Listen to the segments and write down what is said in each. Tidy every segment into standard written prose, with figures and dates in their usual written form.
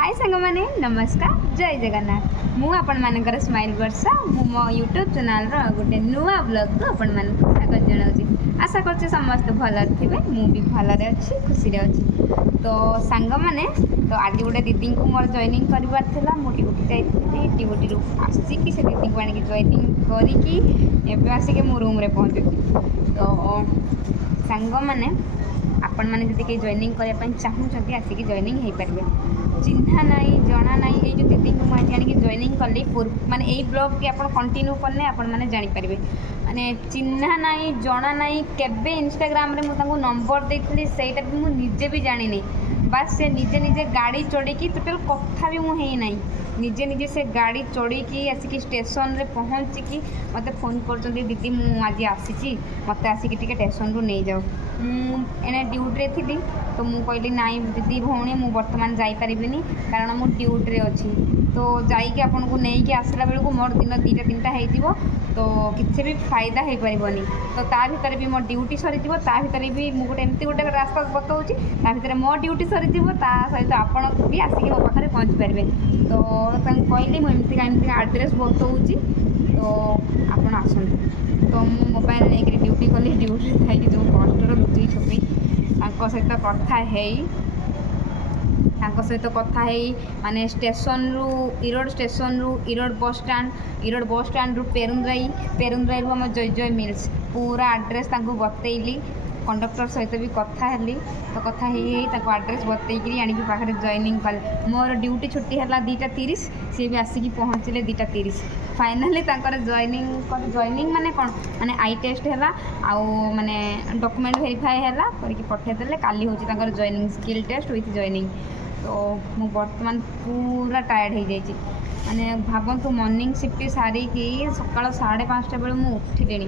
हाय सांग मैंने नमस्कार जय जगन्नाथ मु आपण मानकर स्माइल वर्षा मु मो यूट्यूब चैनल गोटे नुआ ब्लॉग को आपण मान स्वागत जनाऊँ। आशा कर समस्त भल थे मु भी भलरे अच्छी खुशी अच्छी। तो सांग मैंने तो आज गोटे दीदी को मोर जॉइनिंग करार मु ड्यूटी जाइए ड्यूटी आसिकी से दीदी को आनिक जॉइनिंग करी आसिक मो रूम पहुँचे। तो सांग मैंने आपण मैंने जब कहीं जॉइनिंग करने चाहूँगी आसिक जॉइनिंग हो पारे। चिन्हा नाई जना नाई ये जो दीदी को मुझे आनिक जॉइनिंग कली माने यही ब्लॉग की आप कंटिन्यू कले आपण मैंने जानीपारे। माने चिन्हा नाई जना नाई केबे इंस्टाग्राम रे मुझे नंबर देती सेटा भी मुझे भी जानी बस से निजे निजे गाड़ी चढ़ी टोटाल कथा भी मुझे ना निजे निजे से गाड़ी चढ़ी आसिक स्टेशन रे पहुँचिकी मत फोन कर दीदी मुझे आज आसी मत आसिक स्टेशन रू नहीं जाओ एने ड्यूटी थी। तो मुझे कहली नाई दीदी भौणी मुझे बर्तमान जापारि कारण मु ड्यूटी अच्छी तो जाइए आपन को लेकिन आसला बेलू मोर दिन 2टा 3टा हो तो किसी भी फायदा हो पारनी। तो ता भीतर भी मो ड्यूटी सरी ता भीतर भी मुझे गोटे एमती गोटे रास्ता बताऊँगी ता भीतर मो ड्यूटी सरी ता सहित आपन भी आसिक मो पाखे पहुँची पारे। तो कहली मुझे आड्रेस बताऊँगी तो आपड़ आसतु। तो मु मोबाइल लेकर ड्यूटी कली ड्यूटी थी जो कष्टर लुचई छुपी सहित कथा है माने स्टेशन रु इरोड बस स्टैंड रु पेरुंद्राई रु आम जय जय मिल्स पूरा एड्रेस बतैली कंडक्टर सहित भी कथा हेली। तो कथा आड्रेस बतईकरी आनिक पाखे जॉइनिंग कले मोर ड्यूटी छुट्टी है 2:30 सी भी आसिक पहुँचले 2:30 फाइनाली जॉइनिंग माने कौन माने आई टेस्ट है आउ माने डॉक्यूमेंट वेरीफाई है करके पठेदेले काली हूँ joining skill test with joining. तो मु बर्तमान पूरा टायर्ड हो जाइए माने भावतु मॉर्निंग शिफ्ट सारिकी सकाल 5:30 बेलू मुझे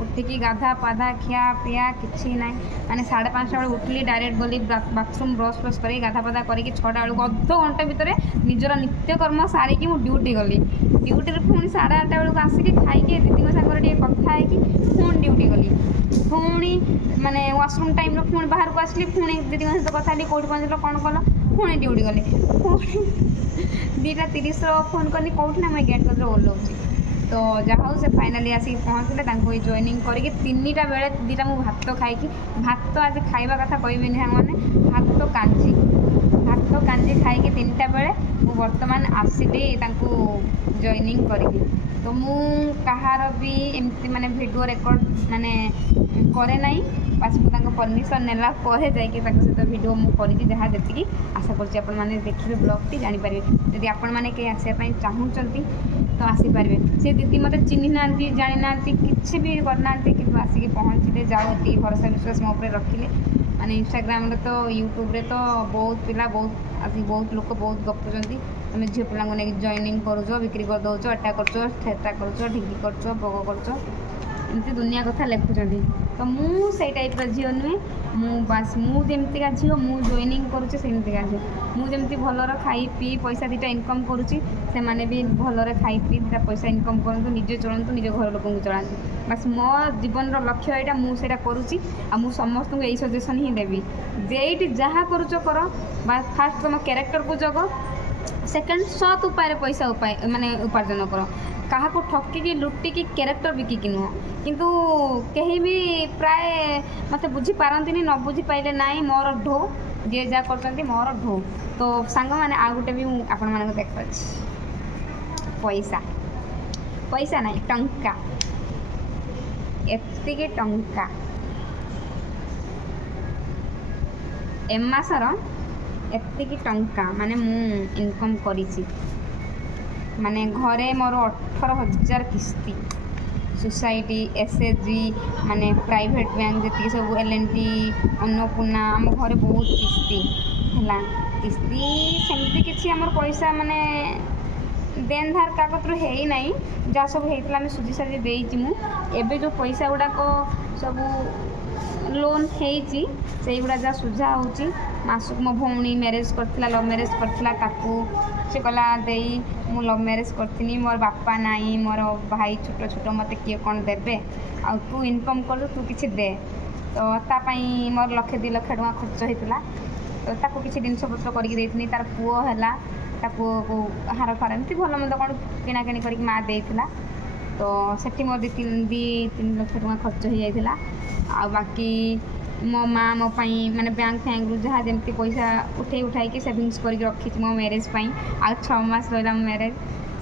उठिकी गाधा पाधा खिया पिया किसी ना माने 5:30 बेलू उठिली डायरेक्ट गली बाथरूम ब्रश फ्रश कर गाधा पाधा करके 6टा बेलू अध घंटे भितर निजर नित्यकर्म सारिकी मु ड्यूटी गली ड्यूटी पुणी 8:30 बेलू आसिक खाई दीदी सागर टे कथा है पुणी ड्यूटी गली पुणी माने वाशरूम टाइम पुणी बाहर को आसली पुणी दीदी सहित कथा कौटी पहुँचल कौन कल पुणी ड्यूटी गली पुणी 2:30 फोन कली कौटी ना मैं गेट कदर ओह्लौची। तो जहाँ से फाइनाली आसिक पहुँचले जॉइनिंग करके 3टा बेले 2टा मु भात खाई भात आज खाइबा कथा कहबी मैंने भात कांजी खाई 3टा बेले मु बर्तमान आसिली जॉइनिंग करके। तो मु कहार भी एमती माने वीडियो रिकॉर्ड माने करे नाई बस मुझे परमिशन नेला परे जाइए सहित वीडियो मुझे जहाँ जी आशा कर देखिए ब्लॉग टी जानीपारे। जदि आपण मैंने कहीं आसापी चाहूँगी तो आसीपारे से दीदी मत चिन्ह ना जानी ना कि भी करना कि आसिक पहुँचले जाओ भरोसा विश्वास मो पर रखिले माने इंस्टाग्राम रे तो यूट्यूब रे तो बहुत पिला बहुत लोग बहुत गपुंट तुम झील पिला जॉइनिंग करुच बिक्री कर दौच अटा कर ठेता कर ढिकी कर भोग कर एमती दुनिया कथा लिखुं। तो मुझे टाइप झील नुहे बस मुझेमतिका झील मु जॉइनिंग करुचे सेमतिका झील मुझे भलर खाई पी पैसा 2टा इनकम करुँची से माने भी भलर खाई पी 2टा पैसा इनकम करूँ निजे चलतु निज घर लोक चलाती बस मो जीवन लक्ष्य यहाँ मुझे करुँची आ समस्त यही सजेसन ही देवी जेठी जहाँ करुच कर फास्ट तुम क्यारेक्टर को जग सेकेंड सत उपाय पैसा माने उपार्जन कर क्या ठकिकी लुटिकी क्यारेक्टर बिकिकी नुह किंतु कहीं भी प्राय मत बुझी पारती न बुझी पाइले ना मोर ढो जे जा कर मोर ढो। तो सांग मैंने आ गोटे भी आपण मान देख पैसा ना टंका एतिकी टंका एमासर एतिकी टंका माने मु इनकम करिछि माने घरे मोर 18,000 किस्ती सोसाइटी एसएचजी माने प्राइवेट बैंक जी सब एल&टी अन्नपूर्णा आम घर बहुत किस्ती है किस्ती सेमती किसी आम पैसा माने देन धार कागज है ना जहाँ सब होता आम सुझी सारी देती मुझे जो पैसा गुड़ाक सब लोन होती गुड़ा जहाँ सुझा हो मासक मो भौणी मैरेज करथिला लव मैरेज करथिला ताकू से कहला दे मु लव मैरेज करथिनी मोर बापा नाई मोर भाई छोट छोट मत किए कौन देबे आ तू इनकम कर तू किसी दे तो तापाई मोर 1,00,000-2,00,000 टका खर्च होता तो ताको किसी जिनपत्र करके तार पुओ है पुओ को हार फार एमती भल मंद कौन किणाकिणी करके माँ देला तो सेठी मोर 2-3 लाख टଙ୍କା खर्च हो जाता आ बाकी मो माँ मो माने बैंक फैंक रु जहाँ जमी पैसा उठाई सेविंग्स करके रखी मो मैरेज आ 6 मास रहा मो मैरेज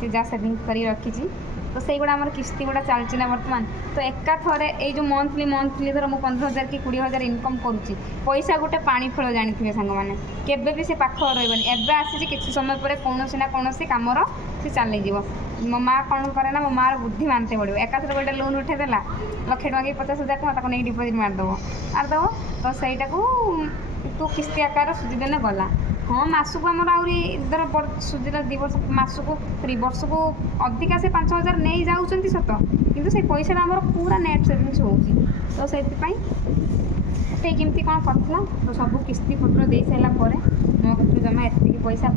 से जहाँ सेविंग्स कर रखी तो से गुड़ा आम किस्ती गुड़ा चलती ना बर्तमान तो एका थरे ये जो मंथली धर मुझे 15,000 कि 20,000 इनकम करुच्ची पैसा गोटे पानी फल जानी सांग मैंने केबे से पाख रही एवं आसी किसी समय पर कौन ना कौन कमर से चलीज मो माँ कौन करे ना मो माँ बुद्धि मानते पड़ो एकाथर गोटे लोन उठेदेला 1,00,000 कि 50,000 टଙ୍କା डिपोजिट मारदेव तो सहीटा को तू किस्ती आकार सुझीदेने गला हाँ मासक आमर आहरी धर सुझीला 2 वर्ष मासक 3 वर्ष को अधिका से 5,000 नहीं जाऊँच सत किंतु से पैसा आमर पूरा नेट सेविंग्स हो तो से केमती कौन करता तो सब किस्ती पत्र दे सारा मो कत जमा एति पैसा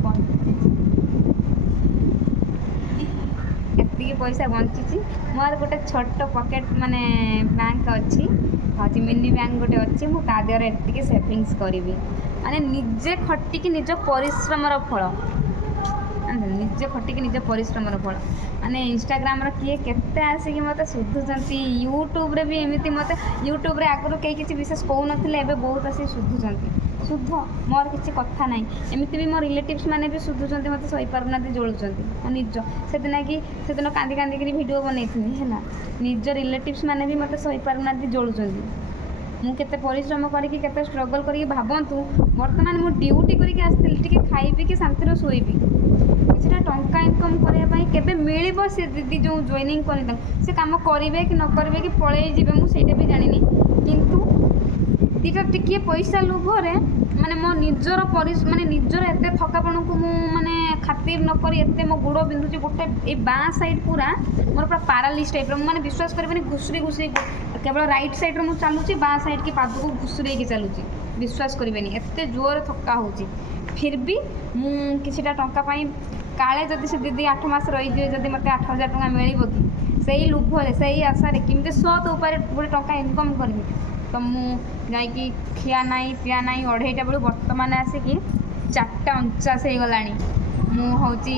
बंची मोर गोटे छोट पॉकेट माने बैंक अच्छी हाँ मिनी बैंक गोटे अच्छी मुझे एति सेविंग्स करी माने निजे खटिकी निज परिश्रमर फल निजे खटिकी निज परिश्रमर फल माने इंस्टाग्राम किए केते आसिक मत शुद्धुंट यूट्यूब रे भी एमती मत यूट्यूब रे आगु कई किसी विशेष कहून बहुत आसिक शुद्धुंट शुद्ध मोर किसी कथा ना एमती भी मो रिलेटिव्स मैंने भी शुद्धुंट मत सही पारना जोड़ुंट निज से दिन कि से दिन कांदी कांदी वीडियो बनई है निज रिलेटिव्स मैंने भी मत सही पारना जोड़ुंट मुझे परिश्रम करके स्ट्रगल करके भावतु बर्तमान मु ड्यूटी करके आसती खाइबी कि शांति शोबी किसी टंका इनकम करने केबे मिल से दीदी जो जॉइनिंग कर से कम करेंगे कि न करेंगे कि पलि मुझे भी जानी किंतु दीटा टिके पैसा लोभरे माने मो निजर माने निजर एते थकापण को मु माने खातिर न करी एते मो गुड़ बिंदुची गोटे ए बाँ साइड पूरा मोर पूरा पारालिस टाइप माने विश्वास करें घुसरी घुसरी केवल राइट साइड रे मु चलुची बाँ साइड की पाद को घुसरे चलुची विश्वास करें एते जोर थका होची फिर भी मु किछिटा टंका पाई काले जदि से दीदी 8 मास रही जाए जदि मते 8,000 टଙ୍କା मिलिबो कि सही लुभरे सही आशा केमती सत उपाय गोटे टंका इनकम करबी तो मुझे खिया ना पिया ना 2:30 बेलू बर्तमान आसिकी 4:49 हो गला मुझे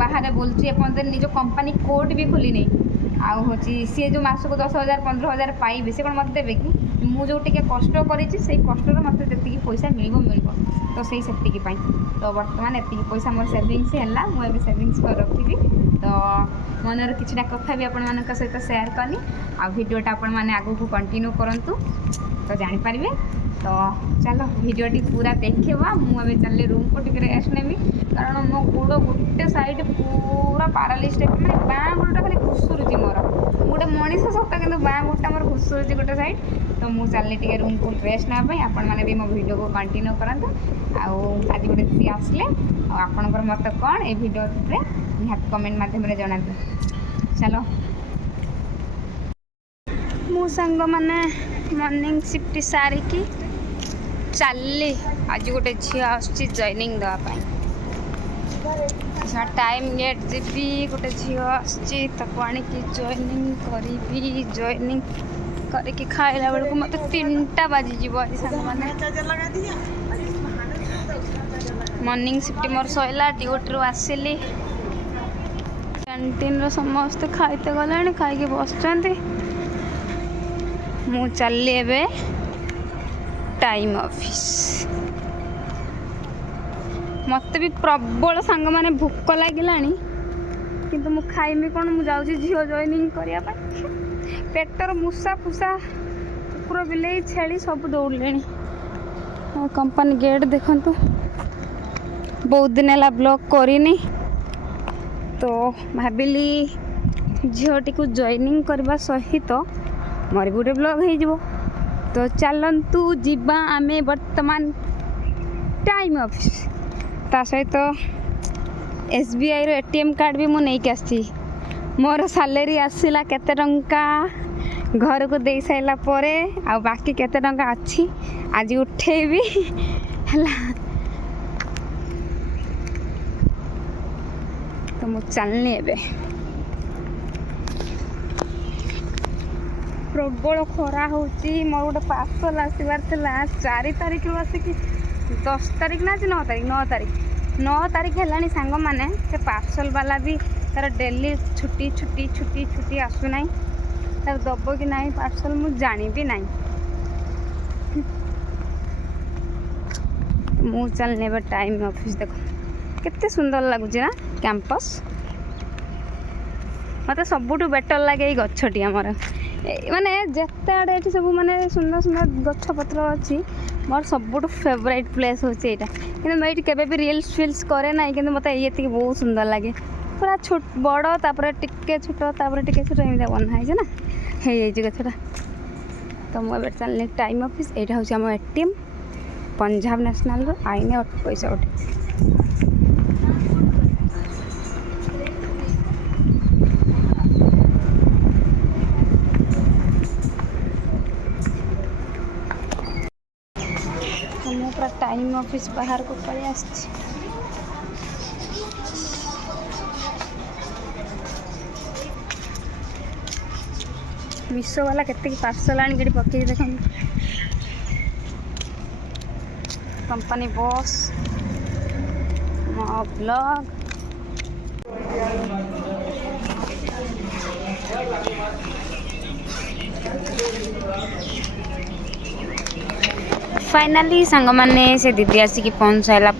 बाहर बोलूँ एपर्तन निज कंपानी कोड भी खोली नहीं आउ हूँ सी जो मासक 10,000 15,000 पाइबे से कौन मत देवे कि मुझे कष्ट करी कष्टर मत जी पैसा मिल तो से तो बर्तमान एति पैसा मोर सेविंग्स है मुझे सेविंग्स कर रखी तो मनर कि कथा भी आपण मान सहित सेयार कनी आ भिडियोटा आपण मैंने आगू को कंटिन्यू करंतु तो जानीपर तो चलो भिडियोटी पूरा देखा मुझे चल रूम को टिके रेस्ट नेमी कारण मो गोड़ गोटे साइड पूरा पारालिस टाइप मैंने बाँ गोटा खाली घुसुरुची मोर गोटे मनीष सत कि बाँ गोटा मोर घुसुरुची गोटे साइड तो मुझे चल टे रूम को रेस्ट नापी आपण मैंने भी मो भिडियो को कंटिन्यू करंतु आज गोटे दीदी आसले आपणकर मत कौन ये भिडियो निहाती कमेंट मध्यम जनातु चलो मो सांग मैंने मॉर्निंग शिफ्ट सारिकी चली आज गोटे झी आसुची जॉइनिंग देवाई टाइम गेट जी गोटे झी आसची आणिकी जॉइनिंग करी जॉइनिंग करके खाइला बेलू मत 3टा बाजीज आज सांग मैंने मॉर्निंग शिफ्ट मोर सैला ड्यूटी आसिली कैंटीन समस्ते खाइते गले खाई बस मु चली एबे टाइम ऑफिस मत भी प्रबल सांग माने भूक लगिला किंतु मु खाइमी कौन मु जाऊँ झील जॉइनिंग करने पेटर मूसा फूसा कुकुर बिले छेली सब दौड़े कंपनी गेट देखंतु बहुत दिन है ब्लॉक करनी तो भाविली झीटी को जॉइनिंग करने सहित मोर भी गोटे ब्लॉग हो तो चलतु जीवा आमे वर्तमान टाइम ऑफिस ता सहित SBI रो ATM कार्ड भी मुझे नहीं आसी मोर सैलरी आसला केते टंका घर को दे साइला परे आ बाकी केते टंका अच्छी आज उठेबी हला तो मु चलनी एबे प्रबल खरा होची मोर गोटे पार्सल आसबार 4 तारिख आसिकी 10 तारिख ना आज 9 तारिख 9 तारिख है सांग मैंने से पार्सल वाला भी तार डेली छुट्टी छुट्टी छुट्टी छुट्टी आसुना तार दब कि ना पार्सल मुझे जानी भी ना मु चलने टाइम ऑफिस देखो केते सुंदर लगुच ना कैंपस मत सबुठ बेटर लगे गछटी आमर माने जिते आड़े ये सब माने सुंदर सुंदर गछपत्र अच्छी मोर सबुठ फेवरेट प्लेस हूँ यहाँ कि मुझे केवे भी रिल्स फिल्स करे ना कि मत ये बहुत सुंदर लगे पूरा छोट बड़ तापर टिके छोट तापर टिके छोट एम बनाई ना है गछटा तो मुझे चलने टाइम ऑफिस यहाँ हूँ आम एटीएम पंजाब नेशनल आईने पैसा उठे पूरा टाइम ऑफिस बाहर को पड़े आस मिशो वाला केते पार्सल आनी पकई देख कंपनी बॉस मो ब्लॉग फाइनाली सांग मैंने से दीदी आसिक पहुँच सारा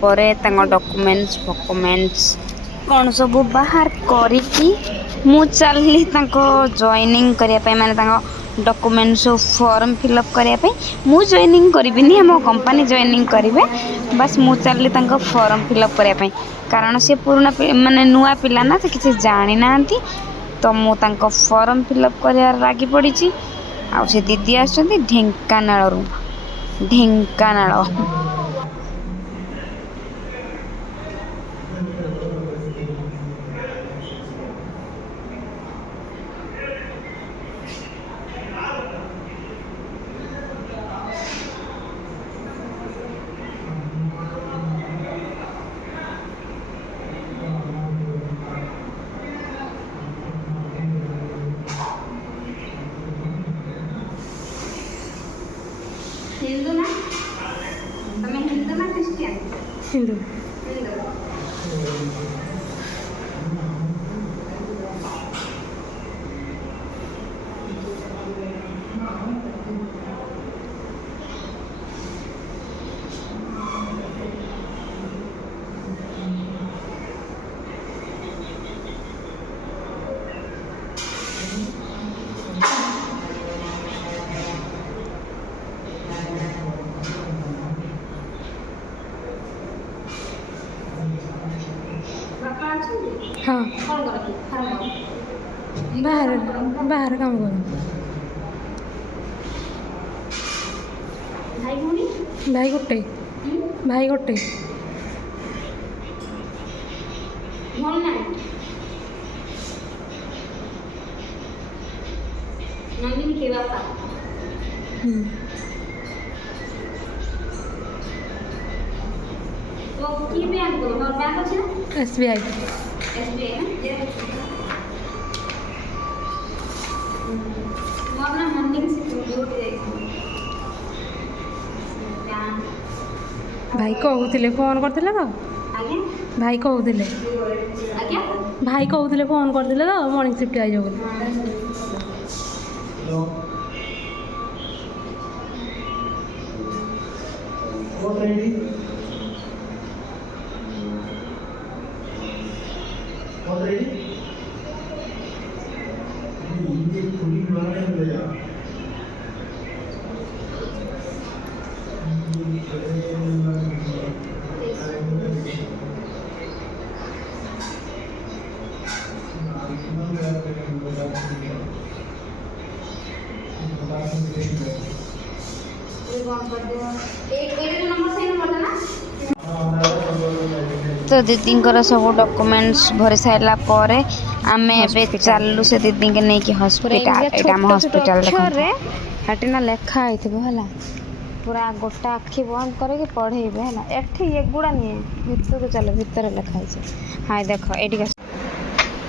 डॉक्यूमेंट्स कौन सब बाहर करी मु चलली जॉइनिंग करने माने डॉक्यूमेंट्स फॉर्म फिलअप करने मु जॉइनिंग करी आम कंपनी जॉइनिंग करेंगे बस मु चलली फॉर्म फिलअप करने कारण सी पुराना माने नुआ पिला ना तो किसी जानी ना तो मु फॉर्म फिलअप कर लगी पड़ी आ दीदी आसुँच ढेंकानाल हिंदू ना तमें हिंदू ना क्रिश्चियन हिंदू हाँ बाहर बाहर काम कर भाई गोटे SBI भाई कहते फोन करते तो भाई कहते फोन करते तो मॉर्निंग शिफ्ट आई जाओ तो दीदी सब डॉक्यूमेंट्स भरी सारा पर आम चलू से दीदी के नहीं कि हॉस्पिटल यहाँ हॉस्पिटल देखते ना लेखा है पूरा गोटा आखि बंद करके पढ़ेबे है एठी एगुड़ा नहीं भितर चलो भितर लेखा है। हाँ देख ये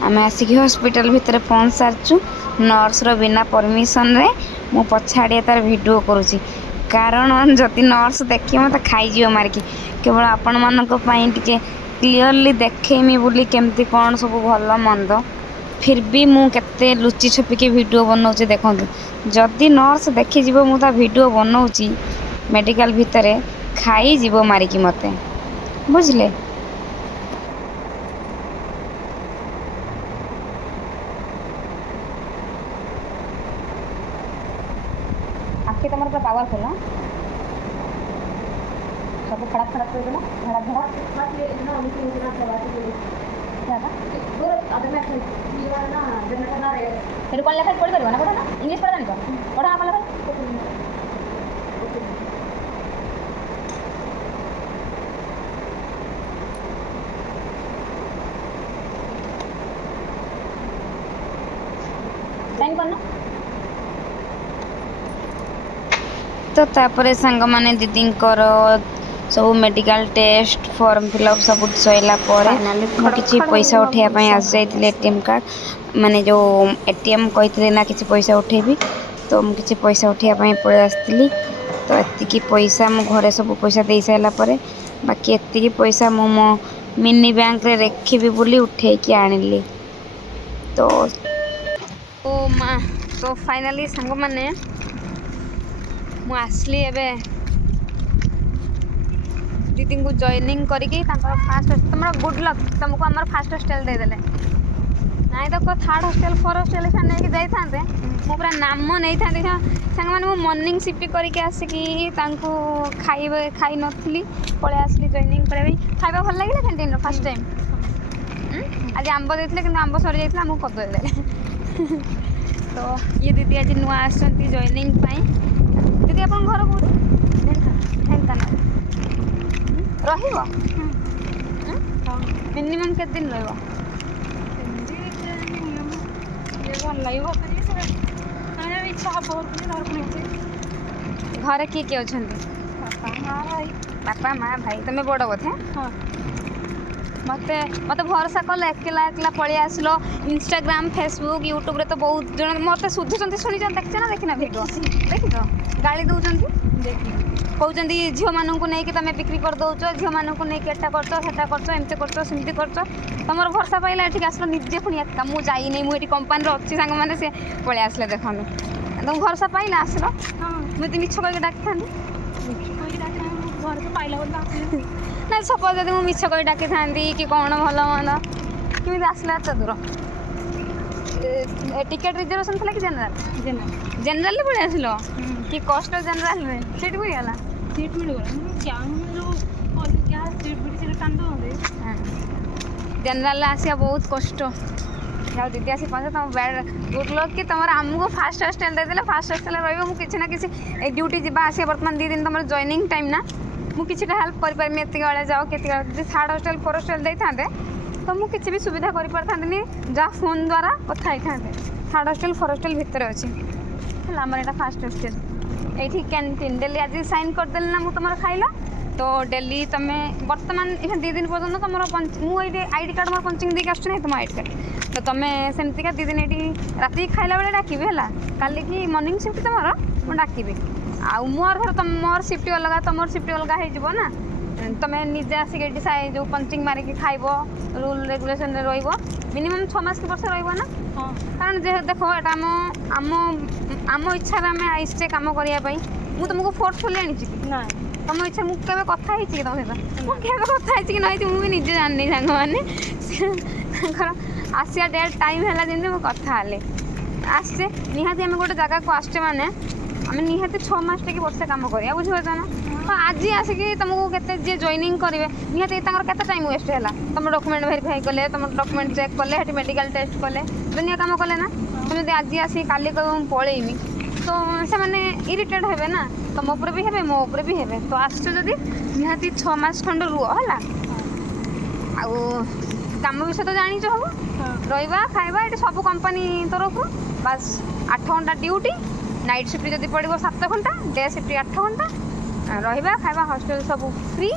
आम आसिक हॉस्पिटल भितर पहुँच सारचु नर्स रो बिना परमिशन रे मु पछाड़िया तार वीडियो करुची कारण जदि नर्स देखिए मत खाईज मारिकी केवल आपण मानक पई टिके क्लीयरली देखेमी बोली केमती कौन सब भल मंद फिर भी मु केते लुचि छुपिकी वीडियो बनाऊँ देखो जदि नर्स देखी जीव मु ता वीडियो बनाऊँगी मेडिकल भितर खाई जीव मारिकी मते बुझले। आखि तुम पूरा पावरफुल हाँ सब खड़ा खड़ा कर देना धड़ा धड़ा फिर कौन लेखा पढ़ी ना पढ़ा ना इंग्लिश पढ़ा नहीं पढ़ा ना लेखा साइन करना तो तापर सांग माने दीदी सब मेडिकल टेस्ट फॉर्म फिलअप सब सैला किसी पैसा उठाई आस जाइए एटीएम कार्ड माने जो एटीएम कहते ना किसी पैसा उठेबी तो मुझे किसी पैसा उठाई पड़े आसती तो एति पैसा मो घरे सब पैसा दे सारापर बाकी एति पैसा मो मो मिनी बैंक रे रखी बोली उठे आनिली तो माँ तो फाइनाली सांग माने मु आसली एबे दीदी को जॉइनिंग करके फास्ट तुम गुड लक तुमको आम फास्ट हॉस्टेल देदेले नाई तो थर्ड हॉस्टेल फोर हॉस्टेल नहीं जाते मु पूरा नाम नहीं था सांग मैंने मॉर्निंग शिफ्ट करके आसिकी खाई नी पलि आसली जॉइनिंग करने खाଇବା भल लगे कैंटीन फास्ट टाइम आज आंब देते कि आंब सरी जाता आमको कदे तो ये दीदी आज नुआ आसछंती जॉइनिंग दीदी आप घर कौन ढेंकानाल रहिबो मिनिमम केते दिन रहबो घर किए अच्छा बापा माँ भाई तुम्हें बड़ बोधे मत मत भरोसा कल एकला एकला पलि आसल इंस्टाग्राम फेसबुक यूट्यूब रे तो बहुत जन मत शुद्धुंट शुणी देखी ना देखना भिडियो देख गाड़ी दौरान कहते झील मानू नहीं तुम बिक्री कर दौच झील मानू नहीं एटा करमती कर तुम भरसा पाइला ये आसल निजे पुणी एका मुझे जाइनी मुझे कंपानी अच्छी सांग मैंने सी पलि आसले देखो तुम भरसा पाइला आसल मुझे मिछ कह डाकी था ना सपोज जब मुझे मिछ कही डाकी था कि कौन भल मंद केमी आसला एत दूर टिकेट रिजर्वेशन था कि जेनराल जेनराल पलि आसल कि कस्ट जनरल में सीट मिलगला सीट मिलगला जनरल आसिया बहुत कष्ट जाओ दीदी आसी पहुँचे तुम बेड गुड लक कि तुम आमको फास्ट हॉस्टेल देदेले फास्ट हॉस्टेल रही किसी ना किसी ड्यूटी जावा आस बर्तमान 2 दिन तुम जॉइनिंग टाइम ना मुझे हेल्प करें एति बेले जाओ के थर्ड हॉस्टेल फोर हॉस्टेल दे था तो मुझे किसी भी सुविधा कर पारि जहाँ फोन द्वारा कथा ही थर्ड हॉस्टेल फोर हॉस्टेल भितर अच्छी आमर यहाँ फास्ट हॉस्टेल ये कैंटीन डेली आज साइन करदेली ना मुझे तुम खाइल तो डेली तुम बर्तमान 2 दिन पर्यटन तुम मुझे आईडी कार्ड मोर पंचिंग देके आसुँ तुम आईडी कार्ड तो तुम सेमती 2 दिन ये राति खाइला बेले डाकि है काली की मॉर्निंग शिफ्ट तुम मुझे डाकि आउ मोर घर तुम मोर शिफ्ट अलग तुम शिफ्ट अलग हो तुम निजे आसिक जो पंचिंग मारिकी खाइब रूल रेगुलेशन मिनिमम 6 मास की वर्ष रहा कारण जे देखो एटा आम इच्छा आम आईचे कम करने मुझे तुमको फोर्सफुली आनी ना तुम इच्छा मुझे कथा कि तुम सहित मुझे कथा कि नहीं मुझे निजे जानी सांग मैंने आसिया डेट टाइम है जमी मुझे कथा आसचे निहाती आम गोटे जगह को आसचे मैंने आम निहाती 6 मास टे वर्षे कम करा बुझीपार ना तो आज आसिक तुमको के जॉइनिंग करेंगे निहाती के टाइम वेस्ट है तुम डॉक्यूमेंट वेरीफाई कले तुम डॉक्यूमेंट चेक कले मेडिकल टेस्ट कले दुनिया काम कले ना तुम आज आसिक काली कह पलैमी तो से मैंने इरिटेड हे ना तुम उपर भी हे मो उपर भी हे तो आसो जदि निहाती 6 मास खंड रुह है आम विषय तो जानी हम रहा खाଇବା ये सब कंपनी तरफ बस 8 घंटा ड्यूटी नाइट शिफ्ट जब पड़ो 7 घंटा डे शिफ्ट 8 घंटा रहा खाଇବା हॉस्टेल सब फ्री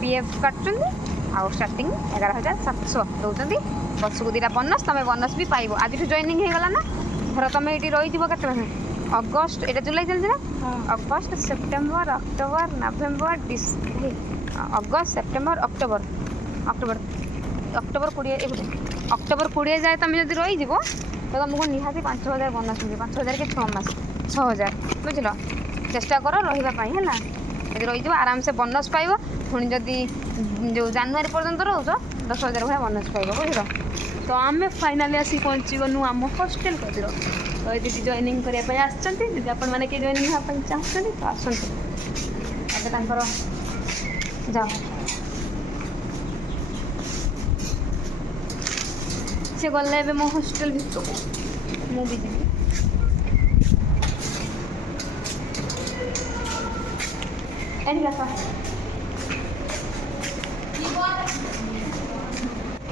पीएफ काटुं आउ स्टार्टिंग 11,700 दौरान बस को 2टा बोनस तुम बोनस भी पाइब आज जॉइनिंग हो गला ना धर तुम ये रही के ଅଗଷ୍ଟ, ଏଇଟା ଜୁଲାଇ ଚାଲିଛି ନା? August, September, October, November, August, September, October 20 October 20 ଯାଏ ତୁମେ ଯଦି ରହିଯିବ ତ ତୁମକୁ ନିହାତି 5,000 ବୋନସ୍ ମିଳିବ। 5,000 କି 6 ମାସ 6,000, ବୁଝିଲ? ଚେଷ୍ଟା କର ରହିବା ପାଇଁ ହେଲା। ଯଦି ରହିଯିବ ଆରାମସେ ବୋନସ୍ ପାଇବ। ପୁଣି ଯଦି ଯେଉଁ ଜାନୁଆରୀ ପର୍ଯ୍ୟନ୍ତ ରହୁଛ 10,000 ଭଳିଆ ବୋନସ୍ ପାଇବ, ବୁଝିଲ? ତ ଆମେ ଫାଇନାଲି ଆସିକି ପହଞ୍ଚିଗଲୁ ଆମ ହଷ୍ଟେଲ କତିର। ତ ଏ ଦିଦି ଜଏନିଂ କରିବା ପାଇଁ ଆସିଛନ୍ତି। ଯଦି ଆପଣମାନେ କିଏ ଜଏନିଂ ହେବା ପାଇଁ ଚାହୁଁଛନ୍ତି ତ ଆସନ୍ତୁ। ଏବେ ତାଙ୍କର ଯାଅ ସେ ଗଲେ ଏବେ ମୋ ହଷ୍ଟେଲ ଭିତରକୁ, ମୁଁ ବି ଯିବି।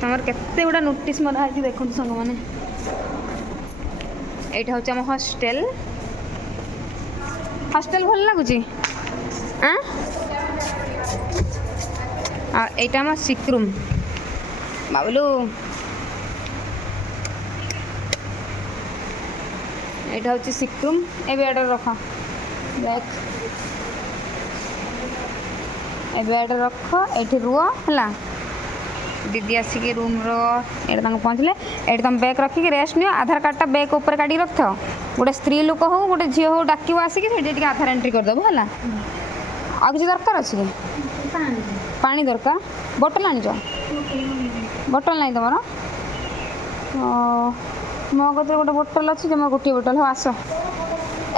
ତମର କେତେ ଗୁଡ଼ା ନୋଟିସ୍ ମରା ହେଇଛି ଦେଖନ୍ତୁ ସାଙ୍ଗମାନେ। ଏଇଟା ହେଉଛି ଆମ ହଷ୍ଟେଲ। ହଷ୍ଟେଲ ଭଲ ଲାଗୁଛି? ଆଉ ଏଇଟା ଆମ ସିକ୍ ରୁମ୍। ବାବୁଲୁ ଏଇଟା ହେଉଛି ସିକ୍ ରୁମ୍। ଏବେ ଏଇଟା ରଖ ବ୍ୟାଗ୍, ଏବେ ଏଇଟା ରଖ, ଏଇଠି ରୁହ ହେଲା। ଦିଦି ଆସିକି ରୁମ୍ର ଏଇଟା ତାଙ୍କୁ ପହଞ୍ଚିଲେ ଏଇଠି ତୁମେ ବ୍ୟାଗ୍ ରଖିକି ରେଷ୍ଟ ନିଅ। ଆଧାର କାର୍ଡ଼ଟା ବ୍ୟାଗ୍ ଉପରେ କାଢ଼ିକି ରଖିଥାଅ। ଗୋଟେ ସ୍ତ୍ରୀ ଲୋକ ହଉ ଗୋଟେ ଝିଅ ହଉ ଡାକିବ ଆସିକି ସେଇଠି ଟିକେ ଆଧାର ଏଣ୍ଟ୍ରି କରିଦେବ ହେଲା। ଆଉ କିଛି ଦରକାର ଅଛି କି? ପାଣି ଦରକାର? ବୋଟଲ ଆଣିଛ? ବୋଟଲ ନାହିଁ ତୁମର? ମୋ କତିରେ ଗୋଟେ ବୋଟଲ ଅଛି ଯେ, ମୋର ଗୋଟିଏ ବୋଟଲ। ହଉ ଆସ,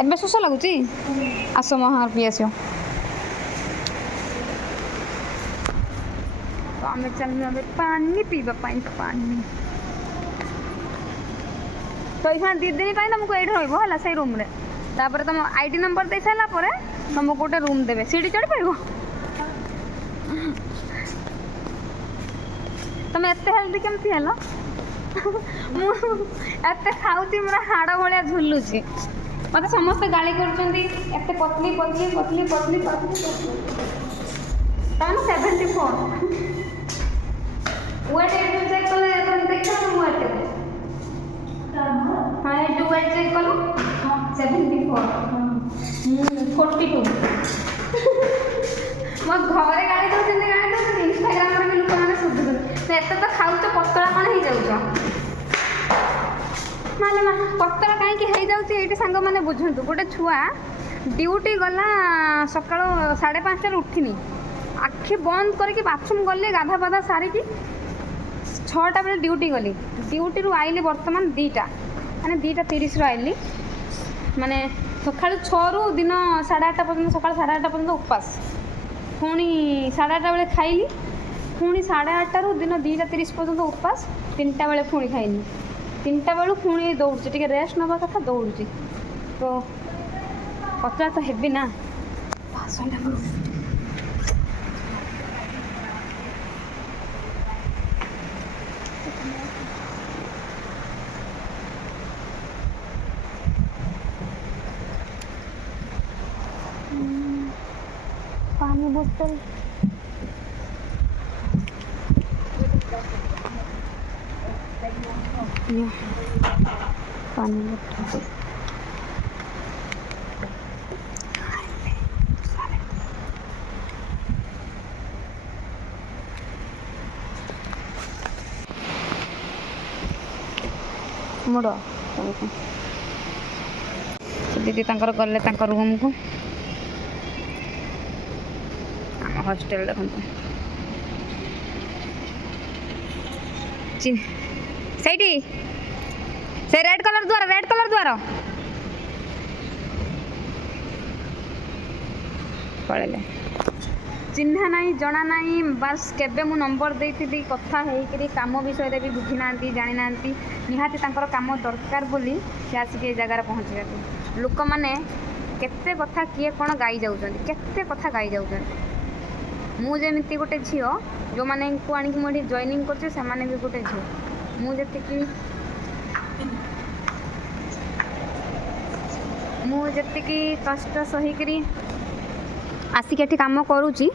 ଏବେ ଶୋଷ ଲାଗୁଛି? ଆସ ମୋ ହାତରେ ପିଇ ଆସିବ। ତ ଆମେ ଚାଲିଲୁ ଏବେ ପାଣି ପିଇବା ପାଇଁ। ପାଣି ତ ଏଇখানে 2 ଦିନ ପାଇଁ ତୁମକୁ ଏଇଠି ରହିବ ହେଲା, ସେଇ ରୁମ୍ରେ। ତାପରେ ତୁମ ID ନମ୍ବର ଦେଇ ସାରିଲା ପରେ ତୁମକୁ ଗୋଟେ ରୁମ୍ ଦେବେ। ସିଡ଼ି ଚଢ଼ିପାରିବ? ତୁମେ ଏତେ ହେଲ୍ଦି କେମିତି ହେଲ? ମୁଁ ଏତେ ଖାଉଛି ମୋର ହାଡ଼ ଭଳିଆ ଝୁଲୁଛି। ମୋତେ ସମସ୍ତେ ଗାଳି କରୁଛନ୍ତି ଏତେ ପତଲି ପତଲି ପତଲି ପତଲି ପତଲି ପତଲି। ତମେ 74 ୱେଟ୍ ଏଇଠୁ ଚେକ୍ କଲେ ଦେଖିବ ମୁଁ ୱେଟ୍ କେତେ? ହଁ ଏଇଠୁ ୱେଟ୍ ଚେକ୍ କଲ 74। 42। ମୋ ଘରେ ଗାଳି ଦେଉଛନ୍ତି ଇନଷ୍ଟାଗ୍ରାମରେ ବି ଲୋକମାନେ ଶୁଭୁଛନ୍ତି ଏତେ ତ ଖାଉଛ ପତଳା କ'ଣ ହେଇଯାଉଛ? ନହେଲେ ମା ପତଳା କାହିଁକି ହେଇଯାଉଛି ଏଇଠି ସାଙ୍ଗମାନେ ବୁଝନ୍ତୁ। ଗୋଟେ ଛୁଆ ଡ୍ୟୁଟି ଗଲା ସକାଳ 5:30ଟାରୁ ଉଠିନି, ଆଖି ବନ୍ଦ କରିକି ବାଥରୁମ୍ ଗଲି, ଗାଧା ପାଧା ସାରିକି 6ଟା ବେଳେ ଡ୍ୟୁଟି ଗଲି। ଡ୍ୟୁଟିରୁ ଆଇଲି ବର୍ତ୍ତମାନ 2ଟା, ମାନେ 2:30ରୁ ଆଇଲି। ମାନେ ସକାଳୁ 6ରୁ ଦିନ 8:30 ପର୍ଯ୍ୟନ୍ତ, ସକାଳ 8:30 ପର୍ଯ୍ୟନ୍ତ ଉପାସ। ପୁଣି 8:30 ବେଳେ ଖାଇଲି, ପୁଣି 8:30ରୁ ଦିନ 2:30 ପର୍ଯ୍ୟନ୍ତ ଉପାସ। 3ଟା ବେଳେ ପୁଣି ଖାଇଲି। 3ଟା ବେଳୁ ପୁଣି ଦୌଡ଼ୁଛି, ଟିକେ ରେଷ୍ଟ ନେବା କଥା ଦୌଡ଼ୁଛି। ତ ପତଳା ତ ହେବି ନା। पानी बोतल पानी बोतल मुड़ दीदी तांकर गले तांकर रूम को हॉस्टेल देखो सही से रेड कलर द्वार पड़े चिन्हा नहीं जना नहीं बस केबे मु नंबर देती कथा होकर काम विषय भी बुझी ना जानी ना निहाती तांकर काम दरकार बोली से आसिक जगार पहुँच लोक मैंने केते कथा किए कौन गाई जाऊँ केते कथा गाई जाऊँ मुझे गोटे झील जो मैंने को आनिक मुझे जॉइनिंग कर भी गोटे झील मुझे कष्ट सहीकरी आसिक एठी काम करुँची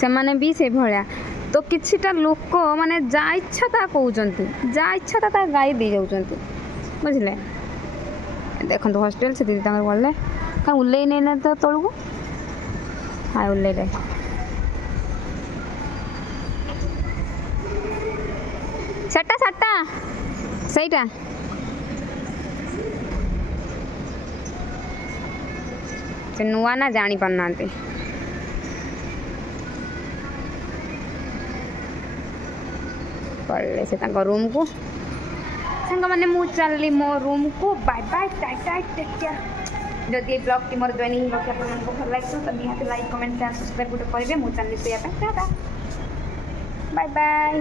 से माने भी से भलिया तो किछिटा लोक माने जा इच्छा ता कहउचंती जा इच्छा ता गाई दे जाउचंती बुझले देखो हॉस्टेल से दीदी तक गले क्या उल्लै नहीं तो तौक हाँ उल्लै सेटा सेटा सहीटा से नुआ ना जानी पाना पड़े से रूम को सांग मैंने मु चलली मो रूम को bye bye tata take care जदि ब्लॉग टी मोर जॉइनिंग होके आपको भल लगे तो निहाती लाइक कमेंट शेयर सब्सक्राइब गोटे करेंगे मु चलली सोया टाटा बाय बाय।